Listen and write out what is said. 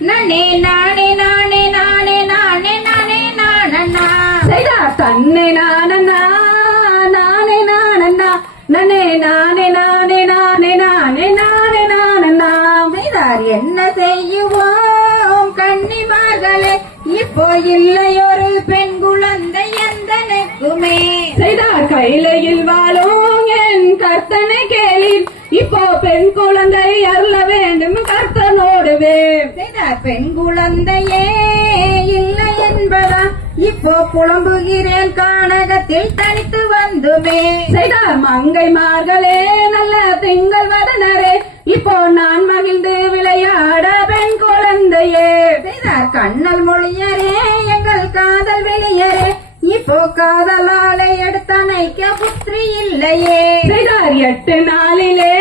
நானே நானே நானே நானே நானே நானே நானண்ணா செய்தார் தன்னை நானண்ணா நானே நானண்ணா நனே நானே நானே நானே நானே நானே நானண்ணா செய்தார் என்ன செய்யுவோம் கன்னிமார்களே இப்போ இல்லை ஒரு பெண் குழந்தை எந்தனுக்குமே செய்தார் கையிலையில் வாழும் என் கர்த்தனை கேளீர் இப்போ பெண் குழந்தை அருள வேண்டும் கர்த்தனோடுவே செய்தார் பெண் குழந்தையே இல்லை என்பதா இப்போ புலம்புகிறேன் கானகத்தில் தனித்து வந்துமே செய்தார் மங்கைமார்களே நல்ல திங்கள் வதனரே இப்போ நான் மகிழ்ந்து விளையாட பெண் குழந்தையே செய்தார் கண்ணல் மொழியரே எங்கள் காதல் வெளியரே இப்போ காதலாலை எடுத்தனைக்க புத்திரி இல்லையே செய்தார் 8 நாளிலே